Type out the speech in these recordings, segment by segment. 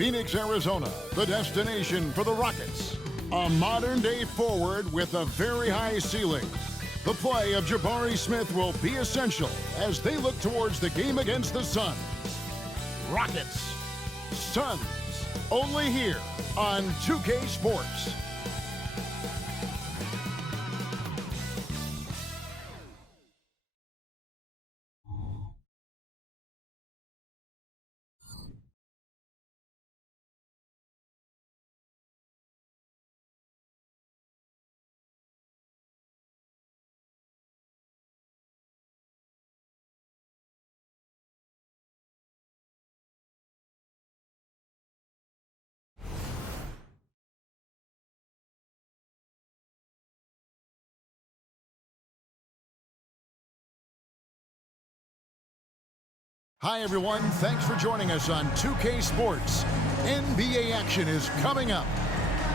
Phoenix, Arizona, the destination for the Rockets. A modern-day forward with a very high ceiling. The play of Jabari Smith will be essential as they look towards the game against the Suns. Rockets, Suns, only here on 2K Sports. Hi everyone, thanks for joining us on 2K Sports. NBA action is coming up.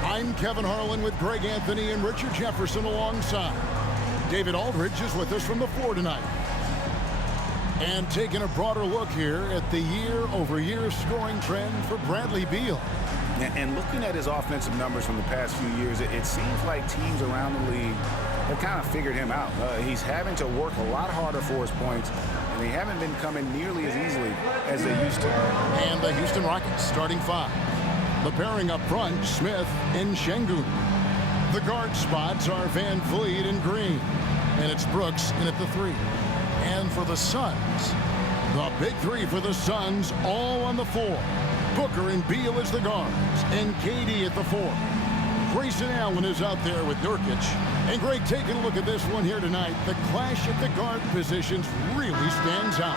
I'm Kevin Harlan with Greg Anthony and Richard Jefferson alongside. David Aldridge is with us from the floor tonight. And taking a broader look here at the year-over-year scoring trend for Bradley Beal. And looking at his offensive numbers from the past few years, it seems like teams around the league have kind of figured him out. He's having to work a lot harder for his points, and they haven't been coming nearly as easily as they used to. And the Houston Rockets starting five. The pairing up front, Smith and Şengün. The guard spots are Van Vliet and Green. And it's Brooks in at the three. And for the Suns, the big three for the Suns all on the floor. Booker and Beal as the guards, and KD at the four. Grayson Allen is out there with Nurkic. And Greg, taking a look at this one here tonight, the clash at the guard positions really stands out.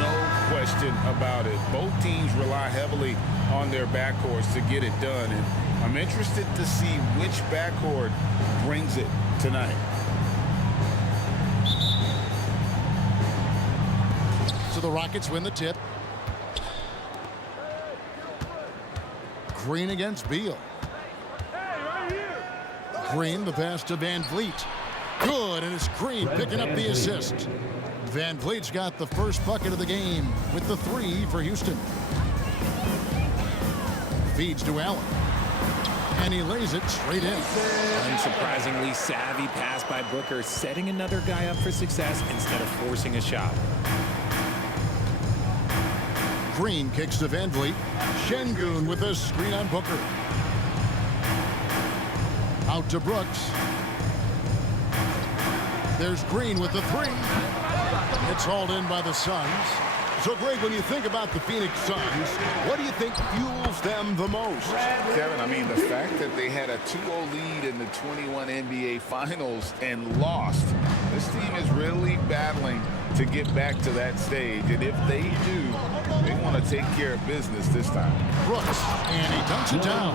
No question about it. Both teams rely heavily on their backcourts to get it done. And I'm interested to see which backcourt brings it tonight. So the Rockets win the tip. Green against Beal. Green, the pass to Van Vliet. Good, and it's Green picking up the assist. Van Vliet's got the first bucket of the game with the three for Houston. Feeds to Allen. And he lays it straight in. Unsurprisingly savvy pass by Booker, setting another guy up for success instead of forcing a shot. Green kicks to Van Vliet. Şengün with a screen on Booker. Out to Brooks. There's Green with the three. It's hauled in by the Suns. So, Greg, when you think about the Phoenix Suns, what do you think fuels them the most? Kevin, I mean, the fact that they had a 2-0 lead in the 21 NBA Finals and lost. This team is really battling to get back to that stage. And if they do, they want to take care of business this time. Brooks, and he dunks it down.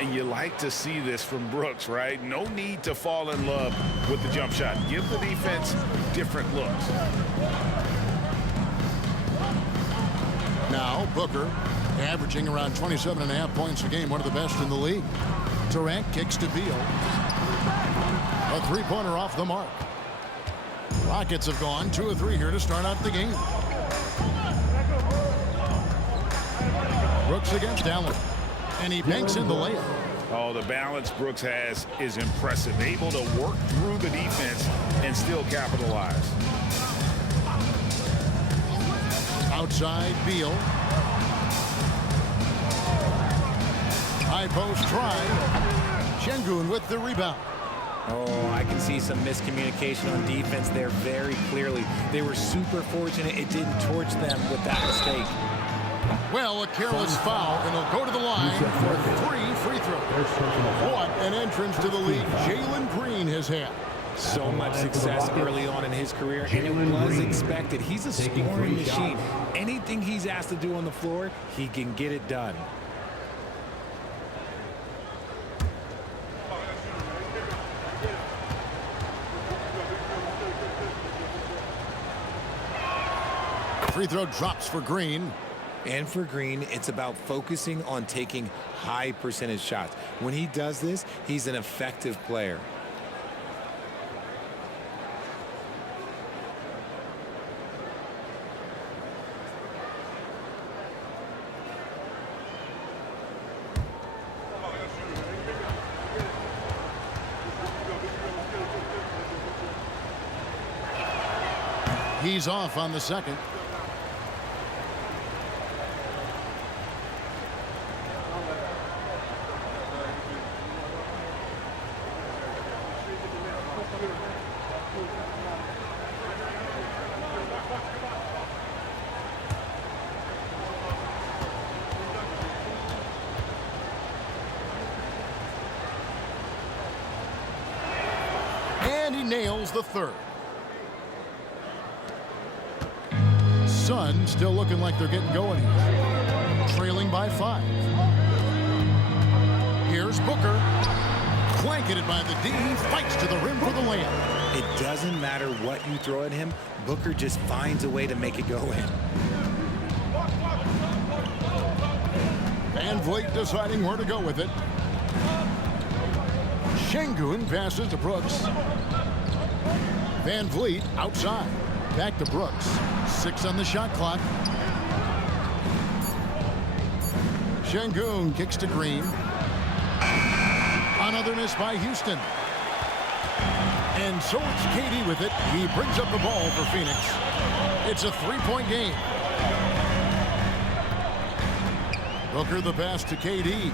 And you like to see this from Brooks, right? No need to fall in love with the jump shot. Give the defense different looks. Now, Booker, averaging around 27.5 points a game, one of the best in the league. Durant kicks to Beal. A three-pointer off the mark. Rockets have gone 2 of 3 here to start out the game. Brooks against Allen. And he banks in the layup. Oh, the balance Brooks has is impressive. Able to work through the defense and still capitalize. Outside, Beal. High post try. Şengün with the rebound. Oh, I can see some miscommunication on defense there very clearly. They were super fortunate it didn't torch them with that mistake. Well, a careless foul, and he'll go to the line for 3 free throws. What an entrance to the league Jalen Green has had. So much success early on in his career, and it was expected. He's a scoring machine. Anything he's asked to do on the floor, he can get it done. Free throw drops for Green. And for Green, it's about focusing on taking high percentage shots. When he does this, he's an effective player. He's off on the second. And he nails the third. Sun still looking like they're getting going here. Trailing by 5. Here's Booker. Blanketed by the D. Fights to the rim for the layup. It doesn't matter what you throw at him. Booker just finds a way to make it go in. Van Vliet deciding where to go with it. Şengün passes to Brooks. Van Vliet outside. Back to Brooks. 6 on the shot clock. Şengün kicks to Green. Another miss by Houston. And so it's KD with it. He brings up the ball for Phoenix. It's a 3-point game. Booker the pass to KD.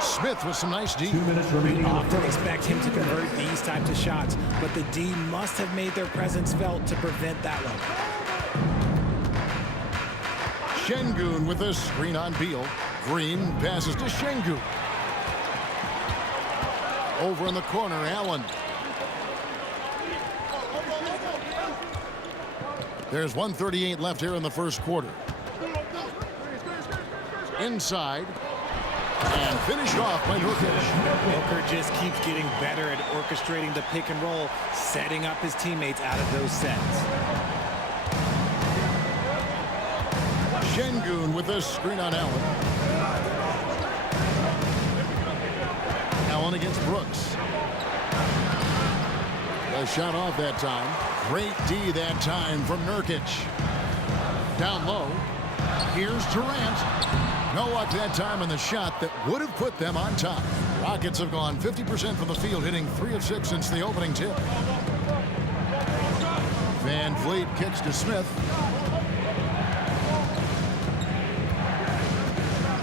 Smith with some nice D. 2 minutes remaining. Often expect him to convert these types of shots, but the D must have made their presence felt to prevent that one. Şengün with a screen on Beal. Green passes to Şengün. Over in the corner, Allen. There's 1:38 left here in the first quarter. Inside. And finished off by Nurkic. Booker just keeps getting better at orchestrating the pick and roll, setting up his teammates out of those sets. Şengün with a screen on Allen. Allen against Brooks. A shot off that time. Great D that time from Nurkic. Down low. Here's Durant. No luck that time in the shot that would have put them on top. Rockets have gone 50% from the field, hitting 3 of 6 since the opening tip. Van Vliet kicks to Smith.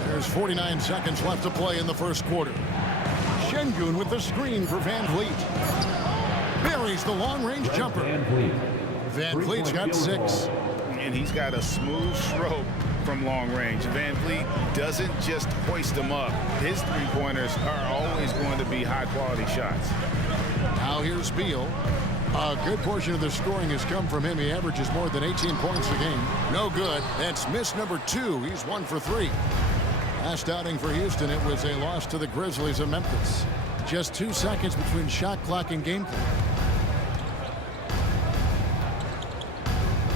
There's 49 seconds left to play in the first quarter. Şengün with the screen for Van Vliet. Buries the long-range jumper. Van Vliet's got 6. And he's got a smooth stroke from long range. Van Vliet doesn't just hoist them up. His three-pointers are always going to be high-quality shots. Now here's Beal. A good portion of the scoring has come from him. He averages more than 18 points a game. No good. That's miss number 2. He's 1 for 3. Last outing for Houston, it was a loss to the Grizzlies of Memphis. Just 2 seconds between shot clock and game clock.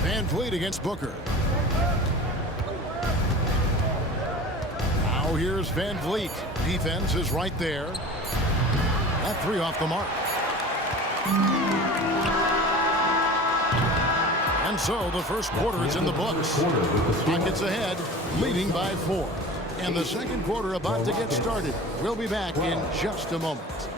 Van Vliet against Booker. Now here's Van Vliet. Defense is right there. That 3 off the mark. And so the first quarter is in the books. Rockets ahead, leading by 4. And the second quarter about to get started. We'll be back in just a moment.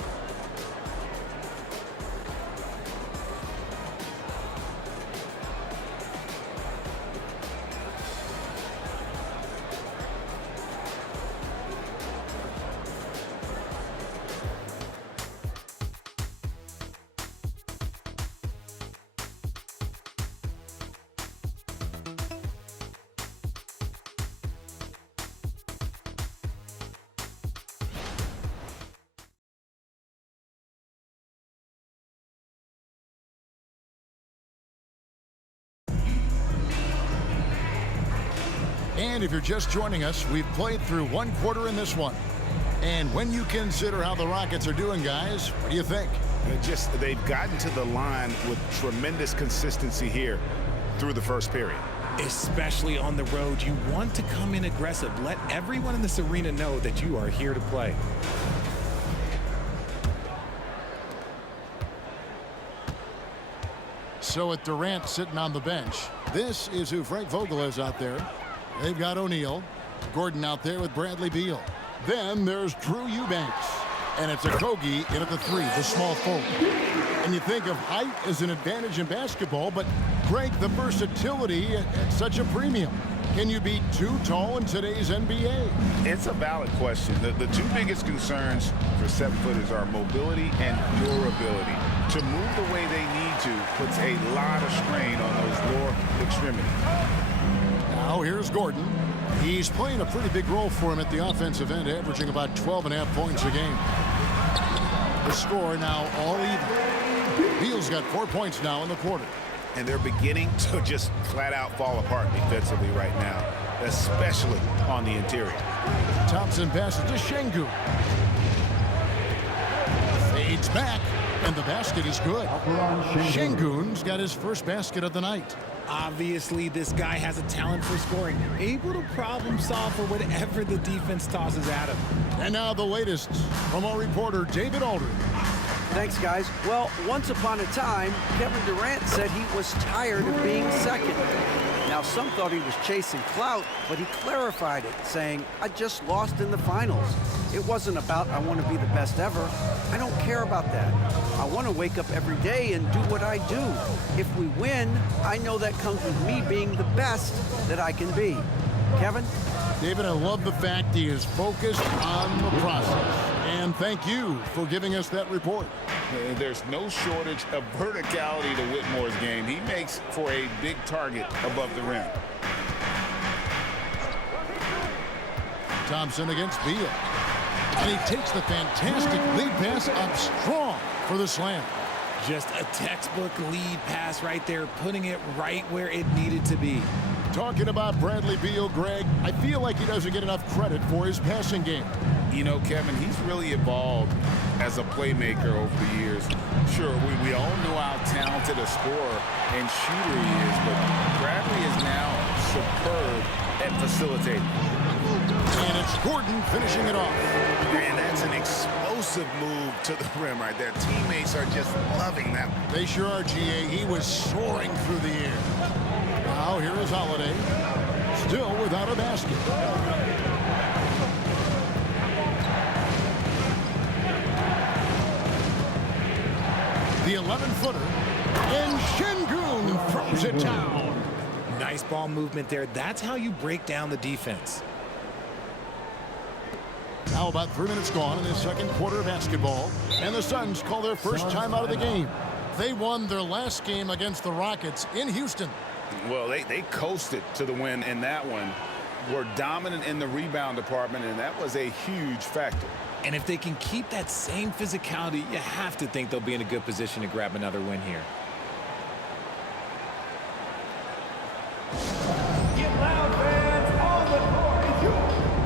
And if you're just joining us, we've played through 1 quarter in this one. And when you consider how the Rockets are doing, guys, what do you think? They've gotten to the line with tremendous consistency here through the first period. Especially on the road, you want to come in aggressive. Let everyone in this arena know that you are here to play. So with Durant sitting on the bench, this is who Frank Vogel is out there. They've got O'Neal, Gordon out there with Bradley Beal. Then there's Drew Eubanks. And it's Okogie in at the 3, the small forward. And you think of height as an advantage in basketball, but Greg, the versatility at such a premium. Can you be too tall in today's NBA? It's a valid question. The two biggest concerns for 7-footers are mobility and durability. To move the way they need to puts a lot of strain on those lower extremities. Now here's Gordon. He's playing a pretty big role for him at the offensive end, averaging about 12.5 points a game. The score now all even. Beal's got 4 points now in the quarter. And they're beginning to just flat out fall apart defensively right now, especially on the interior. Thompson passes to Şengün. Fades back, and the basket is good. Şengün's got his first basket of the night. Obviously, this guy has a talent for scoring, able to problem solve for whatever the defense tosses at him. And now the latest from our reporter, David Aldridge. Thanks, guys. Well, once upon a time, Kevin Durant said he was tired of being second. Now, some thought he was chasing clout, but he clarified it, saying, I just lost in the finals. It wasn't about I want to be the best ever. I don't care about that. I want to wake up every day and do what I do. If we win, I know that comes with me being the best that I can be. Kevin? David, I love the fact he is focused on the process. And thank you for giving us that report. There's no shortage of verticality to Whitmore's game. He makes for a big target above the rim. Thompson against Beal. And he takes the fantastic lead pass up strong for the slam. Just a textbook lead pass right there, putting it right where it needed to be. Talking about Bradley Beal, Greg, I feel like he doesn't get enough credit for his passing game. You know, Kevin, he's really evolved as a playmaker over the years. Sure, we all know how talented a scorer and shooter he is, but Bradley is now superb at facilitating. And it's Gordon finishing it off. And that's an explosive move to the rim right there. Teammates are just loving that one. They sure are, GA. He was soaring through the air. Now here is Holiday, still without a basket. The 11-footer, and Şengün throws it down. Nice ball movement there. That's how you break down the defense. Now about 3 minutes gone in the second quarter of basketball, and the Suns call their first time out of the game. They won their last game against the Rockets in Houston. Well, they coasted to the win in that one. Were dominant in the rebound department, and that was a huge factor. And if they can keep that same physicality, you have to think they'll be in a good position to grab another win here. Get loud, fans! On the court is your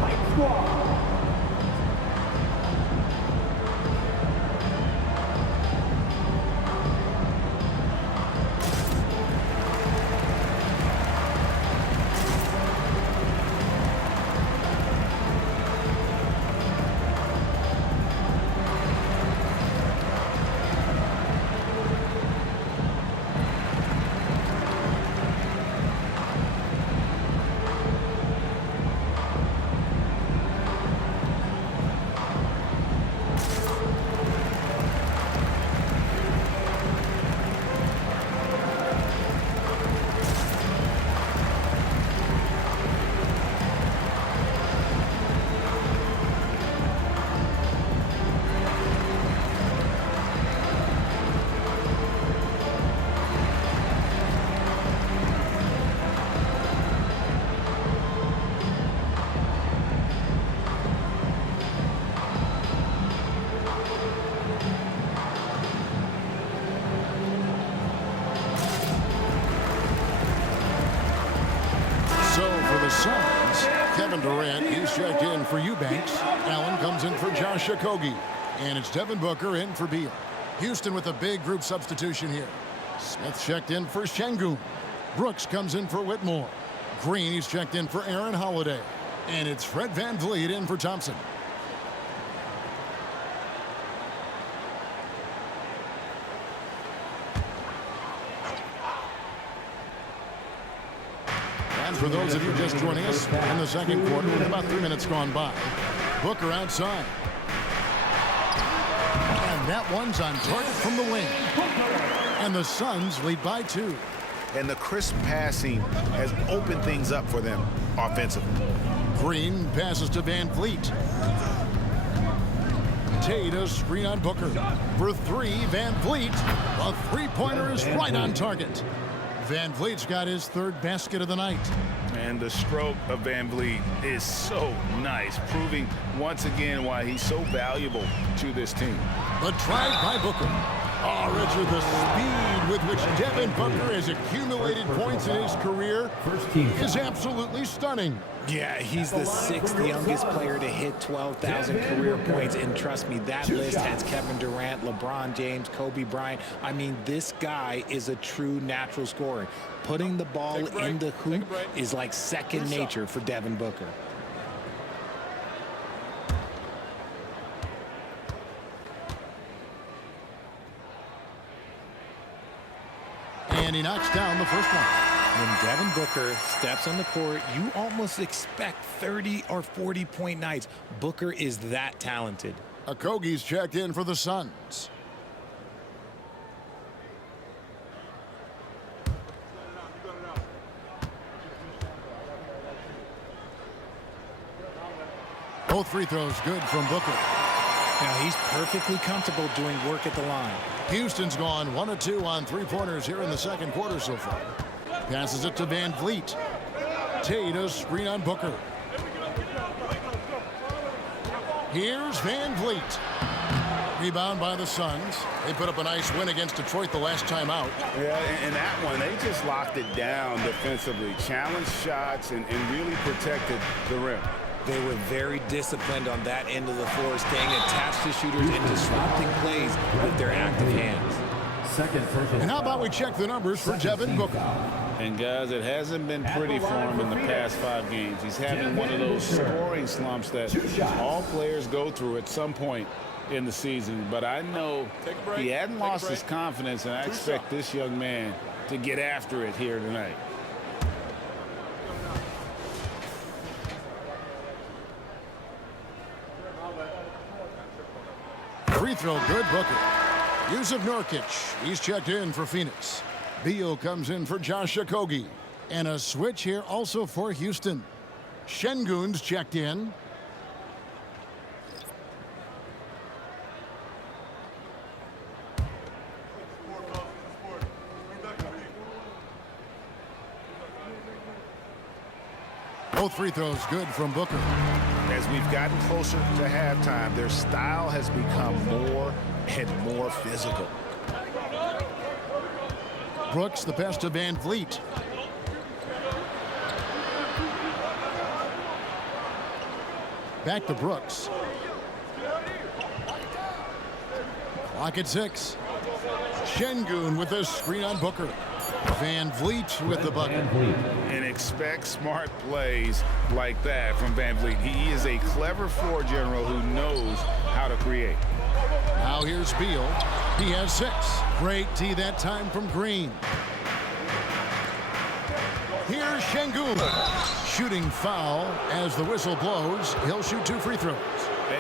Hype Squad. Suns, Kevin Durant, he's checked in for Eubanks. Allen comes in for Josh Okogie. And it's Devin Booker in for Beal. Houston with a big group substitution here. Smith checked in for Şengün. Brooks comes in for Whitmore. Green, he's checked in for Aaron Holiday. And it's Fred VanVleet in for Thompson. And for those of you just joining us, in the second quarter, with about 3 minutes gone by, Booker outside. That one's on target from the wing. And the Suns lead by 2. And the crisp passing has opened things up for them offensively. Green passes to Van Vliet. Tate a screen on Booker. For 3, Van Vliet. A three-pointer is right on target. Van Vliet's got his 3rd basket of the night. And the stroke of Van Vliet is so nice, proving once again why he's so valuable to this team. The drive by Booker. Oh, Richard, the speed with which Devin Booker has accumulated points in his career is absolutely stunning. Yeah, he's the 6th youngest player to hit 12,000 career points. And trust me, that list has Kevin Durant, LeBron James, Kobe Bryant. I mean, this guy is a true natural scorer. Putting the ball in the hoop is like second nature for Devin Booker. And he knocks down the first one. When Devin Booker steps on the court, you almost expect 30 or 40-point nights. Booker is that talented. Okogie's checked in for the Suns. Both free throws good from Booker. Now he's perfectly comfortable doing work at the line. Houston's gone 1 of 2 on three-pointers here in the second quarter so far. Passes it to Van Vliet. Tate a screen on Booker. Here's Van Vliet. Rebound by the Suns. They put up a nice win against Detroit the last time out. Yeah, and that one, they just locked it down defensively, challenged shots, and really protected the rim. They were very disciplined on that end of the floor, staying attached to shooters and disrupting plays with their active hands. And how about we check the numbers for Devin Booker? And guys, it hasn't been pretty for him in the past 5 games. He's having one of those scoring slumps that all players go through at some point in the season. But I know he hadn't lost his confidence, and I expect this young man to get after it here tonight. Free throw good, Booker. Yusuf Nurkic, he's checked in for Phoenix. Beal comes in for Josh Okogie. And a switch here also for Houston. Şengün's checked in. Both free throws good from Booker. As we've gotten closer to halftime, their style has become more and more physical. Brooks the best of Van Vliet. Back to Brooks. Clock at 6. Şengün with a screen on Booker. Van Vliet with the bucket. And expect smart plays like that from Van Vliet. He is a clever floor general who knows how to create. Now here's Beal. He has 6. Great D that time from Green. Here's Şengün. Shooting foul as the whistle blows. He'll shoot 2 free throws.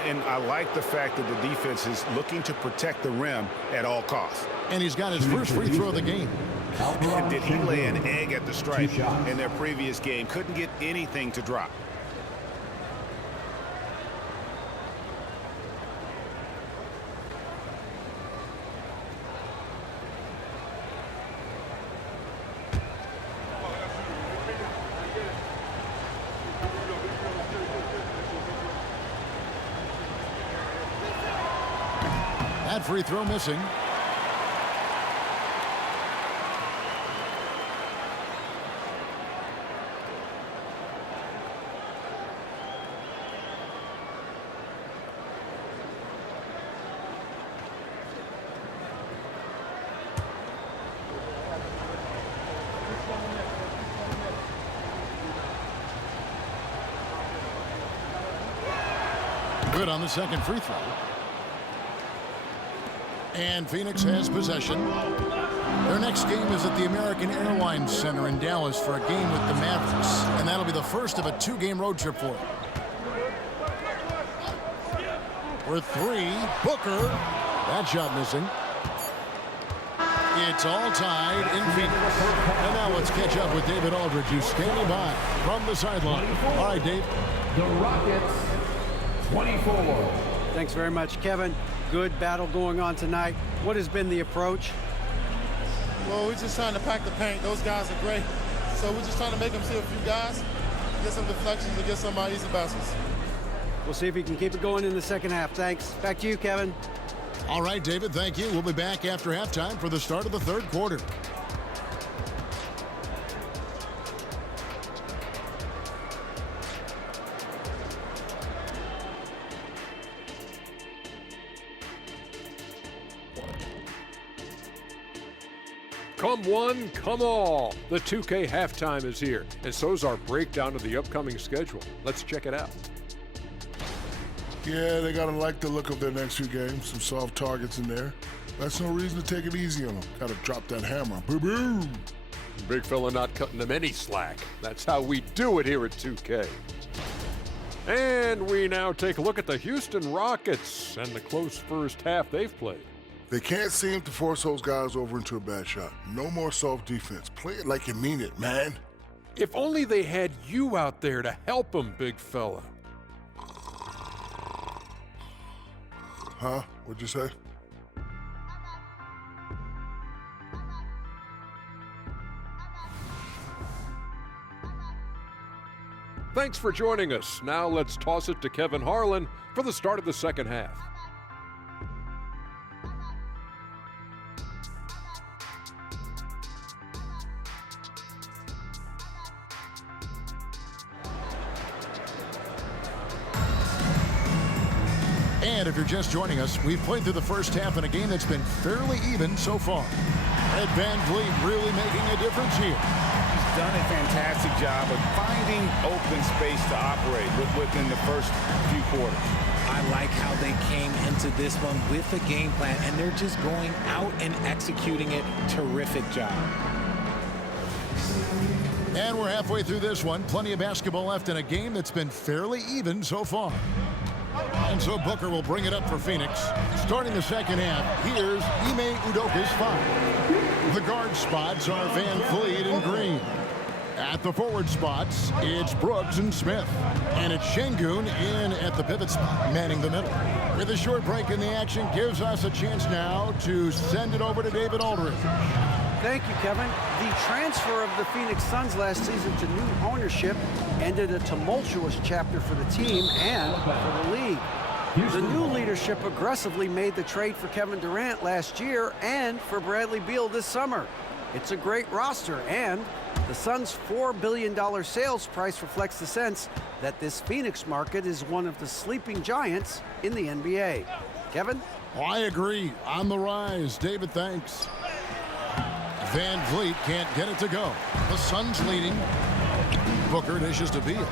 And I like the fact that the defense is looking to protect the rim at all costs. And he's got his first free throw of the game. Did he lay an egg at the stripe in their previous game? Couldn't get anything to drop. That free throw missing. Good on the second free throw. And Phoenix has possession. Their next game is at the American Airlines Center in Dallas for a game with the Mavericks. And that'll be the first of a 2-game road trip for them. For 3, Booker. That shot missing. It's all tied in Phoenix. And now let's catch up with David Aldridge, who's standing by from the sideline. All right, Dave. The Rockets, 24. Thanks very much, Kevin. Good battle going on tonight. What has been the approach? Well, we're just trying to pack the paint. Those guys are great. So we're just trying to make them see a few guys, get some deflections, and get some easy baskets. We'll see if he can keep it going in the second half. Thanks. Back to you, Kevin. All right, David, thank you. We'll be back after halftime for the start of the third quarter. Come one, come all. The 2K halftime is here, and so's our breakdown of the upcoming schedule. Let's check it out. Yeah, they gotta like the look of their next few games. Some soft targets in there. That's no reason to take it easy on them. Gotta drop that hammer. Boom! Big fella not cutting them any slack. That's how we do it here at 2K. And we now take a look at the Houston Rockets and the close first half they've played. They can't seem to force those guys over into a bad shot. No more soft defense. Play it like you mean it, man. If only they had you out there to help them, big fella. Huh? What'd you say? Thanks for joining us. Now let's toss it to Kevin Harlan for the start of the second half. And if you're just joining us, we've played through the first half in a game that's been fairly even so far. Ed VanVleet really making a difference here. He's done a fantastic job of finding open space to operate within the first few quarters. I like how they came into this one with a game plan, and they're just going out and executing it. Terrific job. And we're halfway through this one. Plenty of basketball left in a game that's been fairly even so far. And so Booker will bring it up for Phoenix. Starting the second half, here's Ime Udoka's foul. The guard spots are VanVleet and Green. At the forward spots, it's Brooks and Smith. And it's Şengün in at the pivot spot, manning the middle. With a short break in the action, gives us a chance now to send it over to David Aldridge. Thank you, Kevin. The transfer of the Phoenix Suns last season to new ownership ended a tumultuous chapter for the team and for the league. The new leadership aggressively made the trade for Kevin Durant last year and for Bradley Beal this summer. It's a great roster, and the Suns' $4 billion sales price reflects the sense that this Phoenix market is one of the sleeping giants in the NBA. Kevin? I agree. On the rise. David, thanks. VanVleet can't get it to go. The Suns leading. Booker dishes to Beal.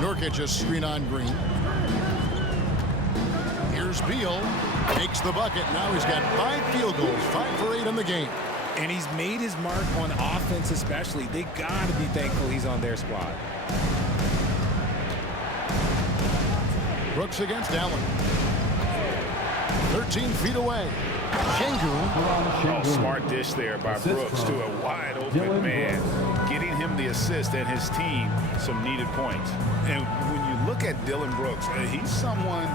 Nurkic a screen on Green. Here's Beal. Takes the bucket. Now he's got 5 field goals. 5 for 8 in the game. And he's made his mark on offense especially. They got to be thankful he's on their squad. Brooks against Allen. 13 feet away. Şengün. Oh, smart dish there by Brooks to a wide open man, getting him the assist and his team some needed points. And when you look at Dillon Brooks, he's someone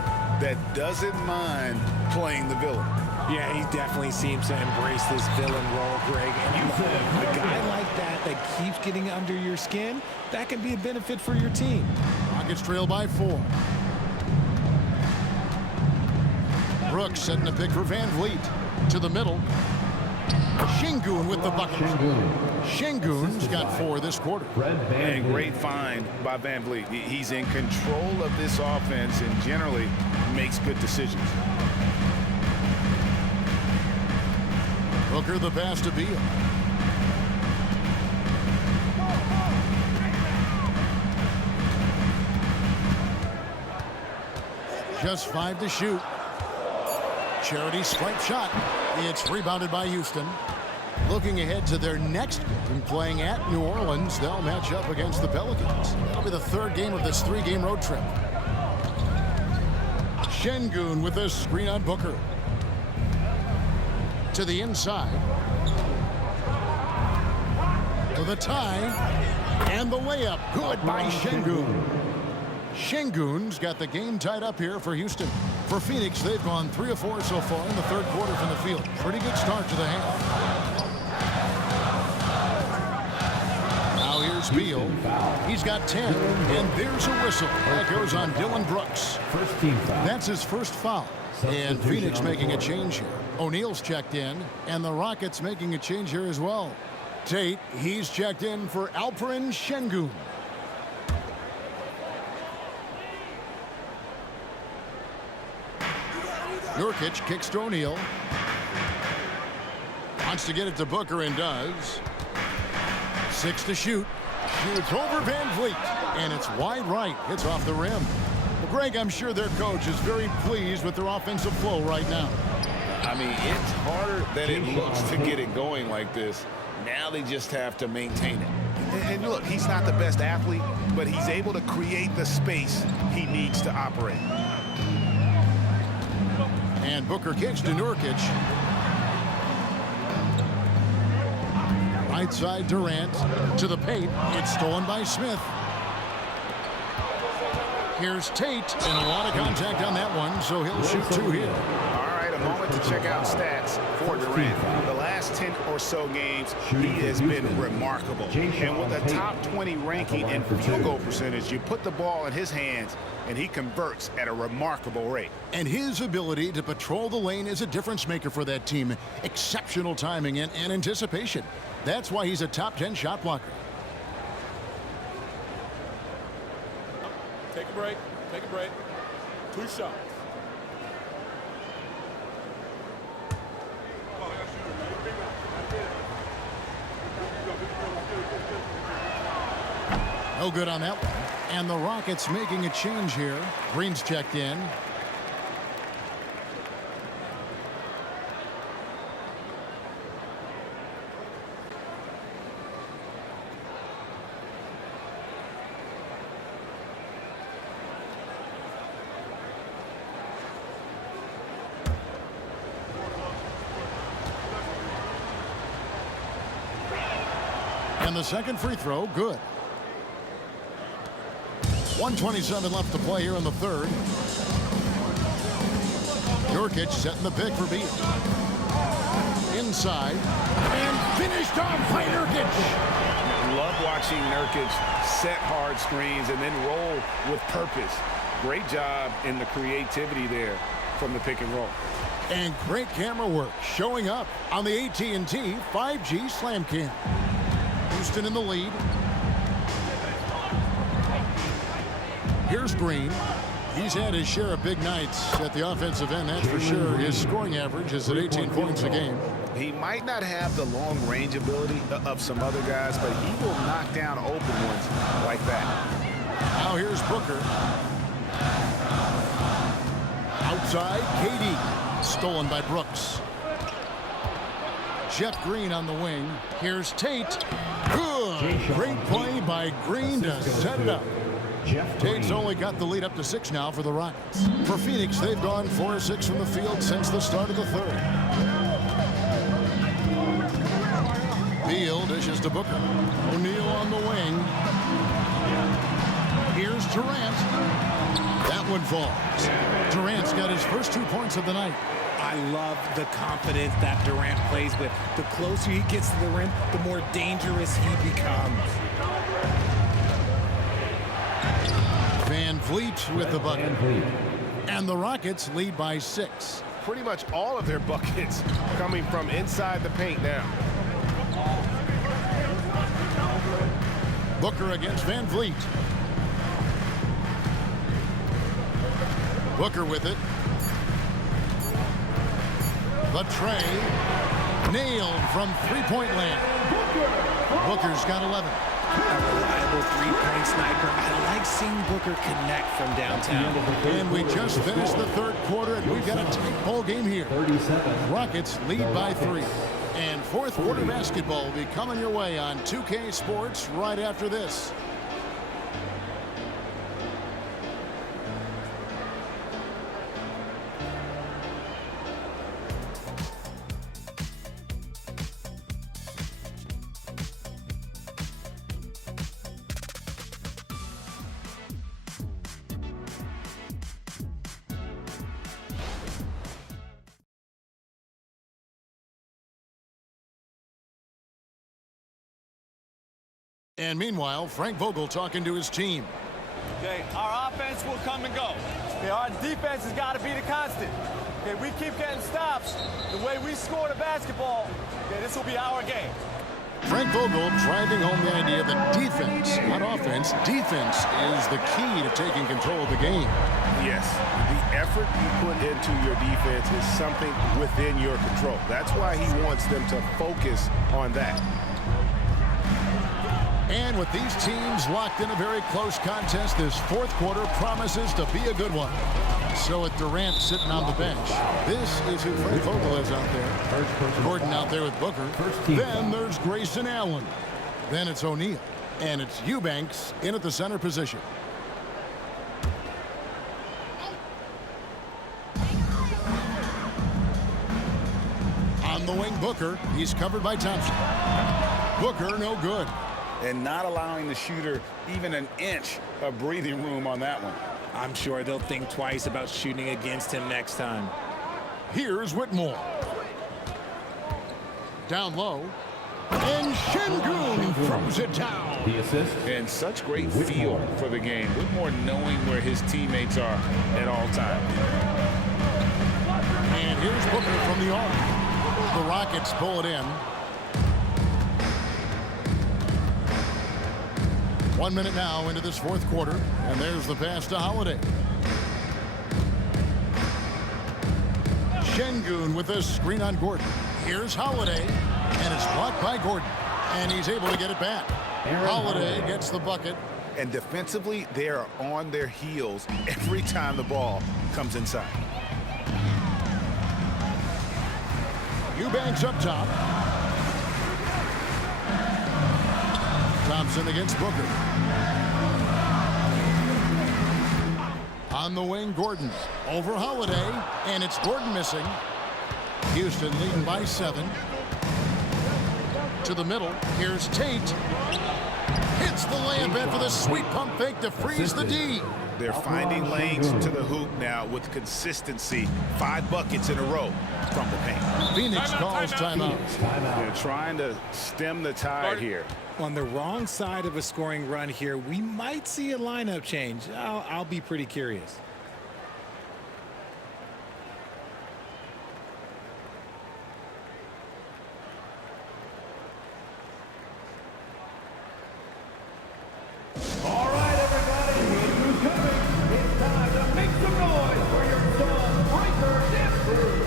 that doesn't mind playing the villain. Yeah, he definitely seems to embrace this villain role, Greg. And a guy like that keeps getting under your skin, that can be a benefit for your team. Rockets trail by 4. Brooks setting a pick for VanVleet. To the middle. Şengün with the bucket. Şengün's got 4 this quarter. And great find by VanVleet. He's in control of this offense and generally makes good decisions. Booker the pass to Beal. Just 5 to shoot. Charity stripe shot. It's rebounded by Houston. Looking ahead to their next game, playing at New Orleans, they'll match up against the Pelicans. That'll be the third game of this 3-game road trip. Şengün with a screen on Booker. To the inside. To the tie. And the layup. Good by Şengün. Şengün's got the game tied up here for Houston. For Phoenix, they've gone 3 of 4 so far in the third quarter from the field. Pretty good start to the half. Now here's Beal. He's got 10, and there's a whistle. That goes on Dylan Brooks. First team foul. That's his first foul. And Phoenix making a change here. O'Neal's checked in, and the Rockets making a change here as well. Tate, he's checked in for Alperen Şengün. Nurkic kicks to O'Neal. Wants to get it to Booker and does. 6 to shoot. Shoots over Van Vliet. And it's wide right. Hits off the rim. Well, Greg, I'm sure their coach is very pleased with their offensive flow right now. I mean, it's harder than it looks to get it going like this. Now they just have to maintain it. And look, he's not the best athlete, but he's able to create the space he needs to operate. And Booker kicks to Nurkic. Right side Durant to the paint. It's stolen by Smith. Here's Tate, and a lot of contact on that one, so he'll shoot 2 here. All right, a moment to check out stats for Durant. The last 10 or so games, he has been remarkable. And with a top 20 ranking in field goal percentage, you put the ball in his hands, and he converts at a remarkable rate. And his ability to patrol the lane is a difference maker for that team. Exceptional timing and anticipation. That's why he's a top 10 shot blocker. Take a break. Take a break. 2 shots. No good on that one. And the Rockets making a change here. Green's checked in. And the second free throw, good. 1:27 left to play here in the third. Nurkic setting the pick for Beal. Inside. And finished off by Nurkic. Love watching Nurkic set hard screens and then roll with purpose. Great job in the creativity there from the pick and roll. And great camera work showing up on the AT&T 5G Slam Cam. Houston in the lead. Here's Green. He's had his share of big nights at the offensive end, that's for sure. His scoring average is at 18 points a game. He might not have the long range ability of some other guys, but he will knock down open ones like that. Now here's Booker. Outside, KD. Stolen by Brooks. Jeff Green on the wing. Here's Tate. Good. Great play by Green to set it up. Tate's only got the lead up to 6 now for the Rockets. For Phoenix, they've gone 4 of 6 from the field since the start of the third. Beal dishes to Booker. O'Neal on the wing. Here's Durant. That one falls. Durant's got his first 2 points of the night. I love the confidence that Durant plays with. The closer he gets to the rim, the more dangerous he becomes. Van Vliet with the bucket. And the Rockets lead by 6. Pretty much all of their buckets coming from inside the paint now. Booker against Van Vliet. Booker with it. The tray. Nailed from three-point land. Booker's got 11. A reliable three-point sniper. I like seeing Booker connect from downtown. And we just finished the third quarter, and we've got a tight ball game here. Rockets lead by 3. And fourth quarter basketball will be coming your way on 2K Sports right after this. And meanwhile, Frank Vogel talking to his team. Okay, our offense will come and go. Okay, our defense has got to be the constant. Okay, we keep getting stops. The way we score the basketball, okay, this will be our game. Frank Vogel driving home the idea that defense, not offense, defense is the key to taking control of the game. Yes, the effort you put into your defense is something within your control. That's why he wants them to focus on that. And with these teams locked in a very close contest, this fourth quarter promises to be a good one. So with Durant sitting on the bench, this is who Frank Vogel is out there. Gordon out there with Booker. Then there's Grayson Allen. Then it's O'Neal. And it's Eubanks in at the center position. On the wing, Booker. He's covered by Thompson. Booker, no good. And not allowing the shooter even an inch of breathing room on that one. I'm sure they'll think twice about shooting against him next time. Here's Whitmore. Down low. And Şengün throws it down. The assist. And such great feel for the game. Whitmore knowing where his teammates are at all times. And here's Booker from the arc. The Rockets pull it in. 1 minute now into this fourth quarter, and there's the pass to Holiday. Şengün with a screen on Gordon. Here's Holiday, and it's blocked by Gordon, and he's able to get it back. Holiday gets the bucket. And defensively, they are on their heels every time the ball comes inside. Eubanks up top. Thompson against Booker. On the wing, Gordon. Over Holiday, and it's Gordon missing. Houston leading by 7. To the middle, here's Tate. Hits the layup in for the sweet pump fake to freeze the D. They're finding lanes to the hoop now with consistency. 5 buckets in a row from the paint. Phoenix calls timeout. They're trying to stem the tide here. On the wrong side of a scoring run here, we might see a lineup change. I'll be pretty curious. All right, everybody, who's coming? It's time to make some noise for your song breaker dance crew.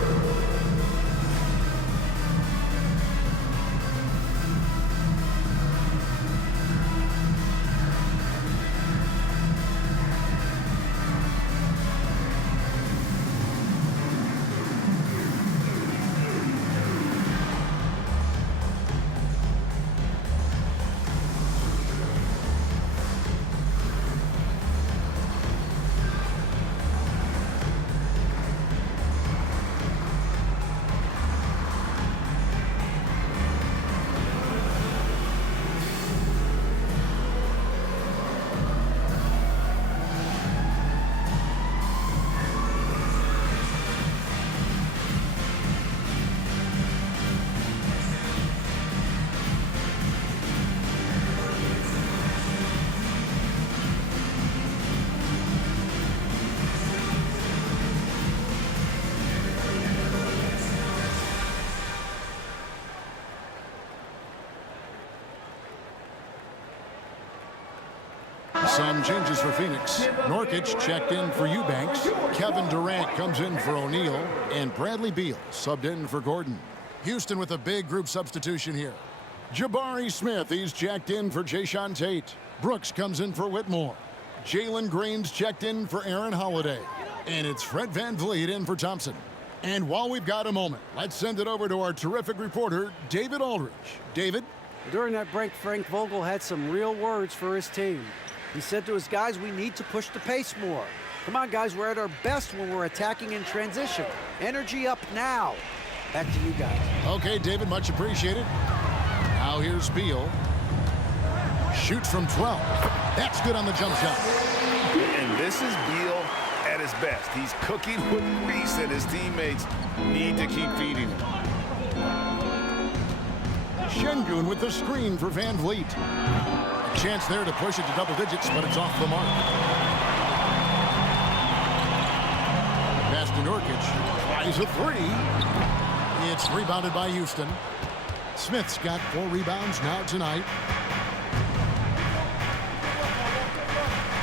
Some changes for Phoenix. Nurkic checked in for Eubanks. Kevin Durant comes in for O'Neal. And Bradley Beal subbed in for Gordon. Houston with a big group substitution here. Jabari Smith, he's checked in for Jayshawn Tate. Brooks comes in for Whitmore. Jalen Green's checked in for Aaron Holiday. And it's Fred VanVleet in for Thompson. And while we've got a moment, let's send it over to our terrific reporter, David Aldridge. David? During that break, Frank Vogel had some real words for his team. He said to his guys, we need to push the pace more. Come on, guys, we're at our best when we're attacking in transition. Energy up now. Back to you guys. Okay, David, much appreciated. Now here's Beal. Shoots from 12. That's good on the jump shot. And this is Beal at his best. He's cooking with grease, and his teammates need to keep feeding him. Şengün with the screen for VanVleet. A chance there to push it to double digits, but it's off the mark. Pass to Nurkic. Tries a three. It's rebounded by Houston. Smith's got 4 rebounds now tonight.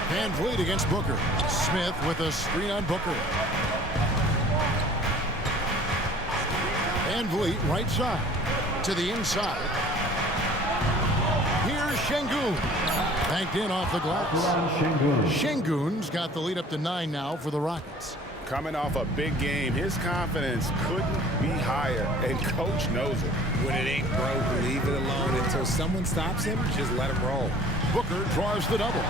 VanVleet against Booker. Smith with a screen on Booker. VanVleet right side to the inside. Here's Şengün. Banked in off the glass. Şengün's got the lead up to 9 now for the Rockets. Coming off a big game, his confidence couldn't be higher, and coach knows it. When it ain't broke, leave it alone until someone stops him. Just let him roll. Booker draws the double.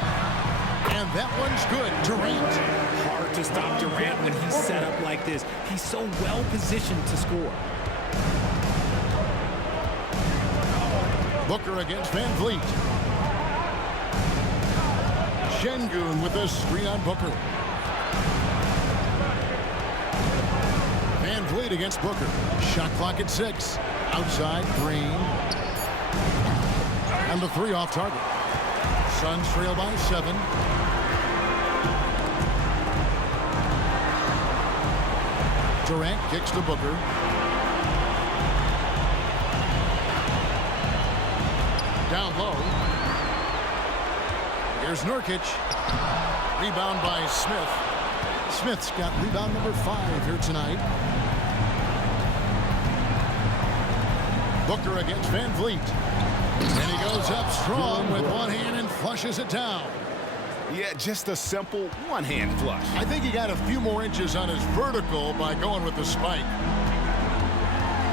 And that one's good. Durant. Hard to stop Durant when he's set up like this. He's so well positioned to score. Booker against VanVleet. Şengün with a screen on Booker. VanVleet against Booker. Shot clock at 6. Outside, Green. And the 3 off target. Suns trail by 7. Durant kicks to Booker. Down low. Here's Nurkic. Rebound by Smith. Smith's got rebound number 5 here tonight. Booker against VanVleet. And he goes up strong with one hand and flushes it down. Yeah, just a simple one-hand flush. I think he got a few more inches on his vertical by going with the spike.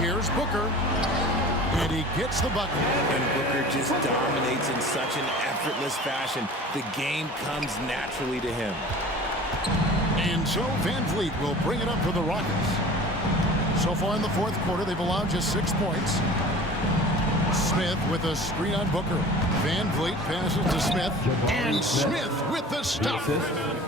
Here's Booker. And he gets the bucket. And Booker just dominates in such an effortless fashion. The game comes naturally to him. And so VanVleet will bring it up for the Rockets. So far in the 4th quarter, they've allowed just 6 points. Smith with a screen on Booker. VanVleet passes to Smith. And Smith with the stop.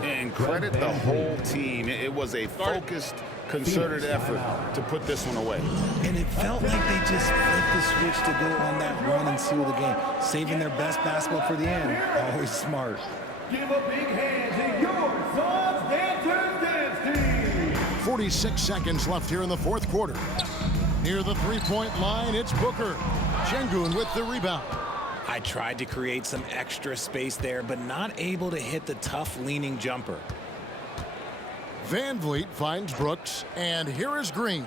And credit the whole team. It was a focused, concerted effort to put this one away. And it felt like they just flipped the switch to go on that run and seal the game. Saving their best basketball for the end. Always smart. Give a big hand to your Suns Dancers Dance Team. 46 seconds left here in the 4th quarter. Near the 3-point line, it's Booker. Şengün with the rebound. I tried to create some extra space there, but not able to hit the tough leaning jumper. VanVleet finds Brooks, and here is Green.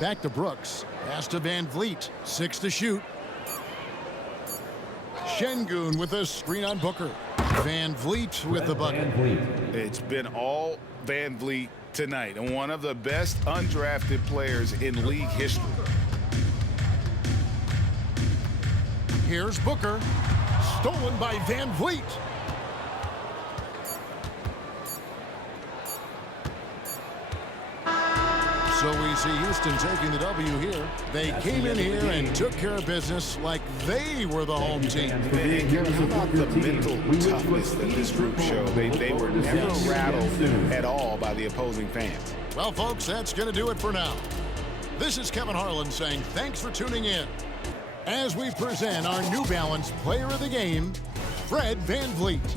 Back to Brooks. Pass to VanVleet. 6 to shoot. Şengün with a screen on Booker. VanVleet with the bucket. It's been all VanVleet tonight, and one of the best undrafted players in league history. Here's Booker. Stolen by VanVleet. So we see Houston taking the W here. They came in here and took care of business like they were the home team. Man, how about the mental toughness that this group showed? They were never rattled at all by the opposing fans. Well, folks, that's going to do it for now. This is Kevin Harlan saying thanks for tuning in as we present our New Balance Player of the Game, Fred VanVleet.